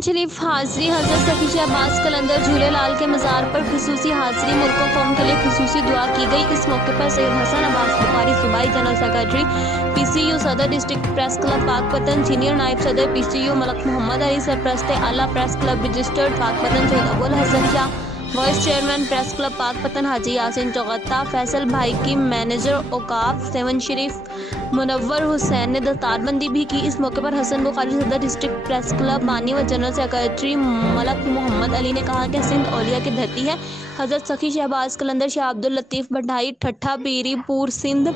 Seven शरीफ हाजिरी हजरत सखी शहबाज कलंदर झूलेलाल के मज़ार पर खसूसी हाजिरी मुल्क कौम के लिए खसूसी दुआ की गई। इस मौके पर सैयद हसन अब्बास बुखारी सूबाई जनरल सेक्रेटरी PCU सदर district press club Pakpattan, senior नायब सदर PCU मलक मोहम्मद अली, सरपरस्त आला press club registered Pakpattan Syed Abul Hasan Shah, vice chairman press club Pakpattan Haji Yasin Chughta, Faisal भाई की मैनेजर औकाफ सेवन शरीफ मुनव्वर हुसैन ने दस्तारबंदी भी की। इस मौके पर हसन बुखारी सदर डिस्ट्रिक्ट प्रेस क्लब बानी व जनरल सेक्रेटरी मलक मोहम्मद अली ने कहा कि सिंध औलिया की धरती है। हजरत सखी शहबाज कलंदर, शाह अब्दुल लतीफ़ भट्टाई, ठट्ठा पीरी पूर सिंध,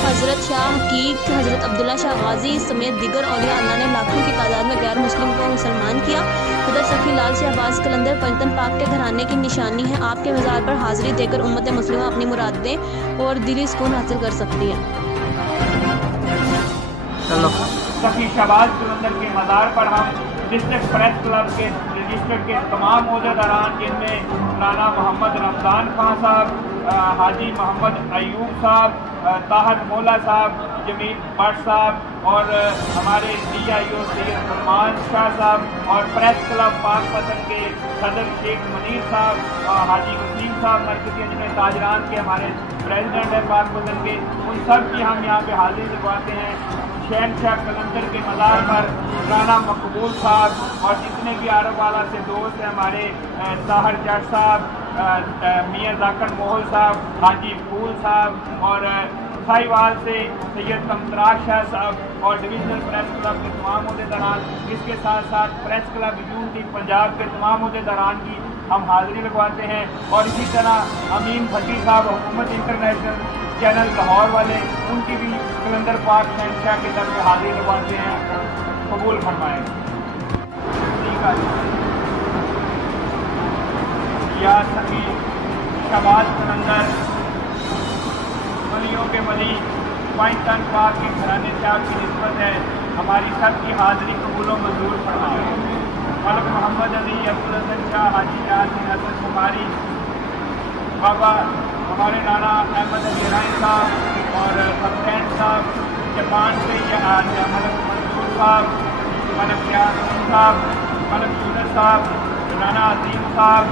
हजरत शाह हकीक, हजरत अब्दुल्ला शाह गाजी समेत दीगर औलिया अल्लाह ने लाखों की तादाद में गैर मुस्लिम को मुसलमान किया। हजरत सखी लाल शहबाज कलंदर पंजतन पाक के घराने की निशानी है। आपके मज़ार पर हाजिरी देकर उम्मत मुस्लिमा अपनी मुरादें और दिली सुकून हासिल कर सकती है। सखी शहबाज कलंदर के मज़ार पर हम डिस्ट्रिक्ट प्रेस क्लब के रजिस्टर्ड के तमाम ओहदेदारान, जिनमें मौलाना मोहम्मद रमज़ान खां साहब, हाजी मोहम्मद अयूब साहब, ताहर मौला साहब, जमील भट्ट साहब और हमारे DIO सैयद सलमान शाह साहब और प्रेस क्लब पाकपतन के सदर शेख मनीर साहब, हाजी वसीम साहब मरकज़ी अंजुमन ताजरान के हमारे प्रेसिडेंट हैं पाकपतन के, उन सब की हम यहाँ पे हाजिरी दिलवाते हैं। शहनशाह कलंदर के मज़ार पर राना मकबूल साहब और जितने भी आरब वाला से दोस्त हैं हमारे ताहर जट साहब, मियाँ जाकर मोहल साहब, हाजी फूल साहब और साहिवाल से सैयद तमतराज शाह साहब और डिविजनल प्रेस क्लब के तमाम ओहदेदारान, इसके साथ साथ प्रेस क्लब यूनिटी पंजाब के तमाम ओहदेदारान की हम हाज़िरी लगवाते हैं। और इसी तरह अमीन भट्टी साहब हुकूमत इंटरनेशनल चैनल लाहौर वाले, उनकी भी कलंदर पाक शहनशाह की तरफ से हाजिरी लगवाते हैं। कबूल फरमाएं। या सखी शहबाज कलंदर वलियों के वली पंजतन पाक के घराने से आपकी निस्बत है, हमारी सब की हाजिरी कबूल मंजूर फरमाएं। मलक मोहम्मद अली, अब्दुल हसन शाह, हाजी यासिन हसन बुखारी, बाबा हमारे नाना अहमद अली राय साहब और सफैन साहब, जापान से मलक मंसूर साहब, मलक यासिन साहब, मलक यूनस साहब, नाना अजीम साहब,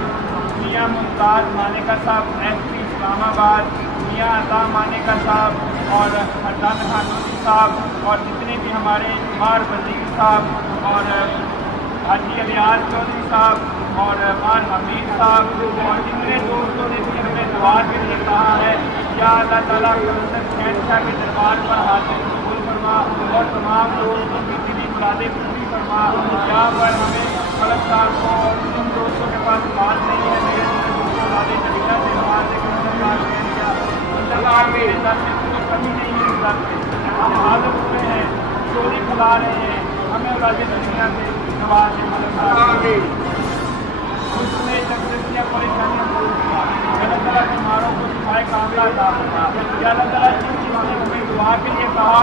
मियाँ मुमताज़ मानेका साहब SP इस्लामाबाद, मियाँ अता मानेका साहब और हसन खानूनी साहब और जितने भी हमारे मार वजीर साहब और हाजी अलियाज चौधरी साहब और मान हमीद साहब और जितने दोस्तों ने भी हमें दुआ के लिए कहा है, या अल्लाह ताला कलंदर शहनशाह के दरबार पर हाजिर कबूल फरमा और तमाम दोस्तों की दिली मुरादें पूरी फरमा। यहाँ पर हमें मलक साहब को उन दोस्तों के पास बात नहीं है, मेरे दोस्तों वाले नबीला से बात है, मेरे दर में कोई कमी नहीं है, इस दर में हम हाजिर हुए हैं, चोरी फैला रहे हैं, हमें औलाद दुनिया से नवाज उसमें तकलीफियाँ परेशानियाँ दूर किया। अल्लाह ताला बीमारों को शिफाए कामिला अता फरमा। अल्लाह ताला जिन चीज़ों ने हमें दुआ के लिए कहा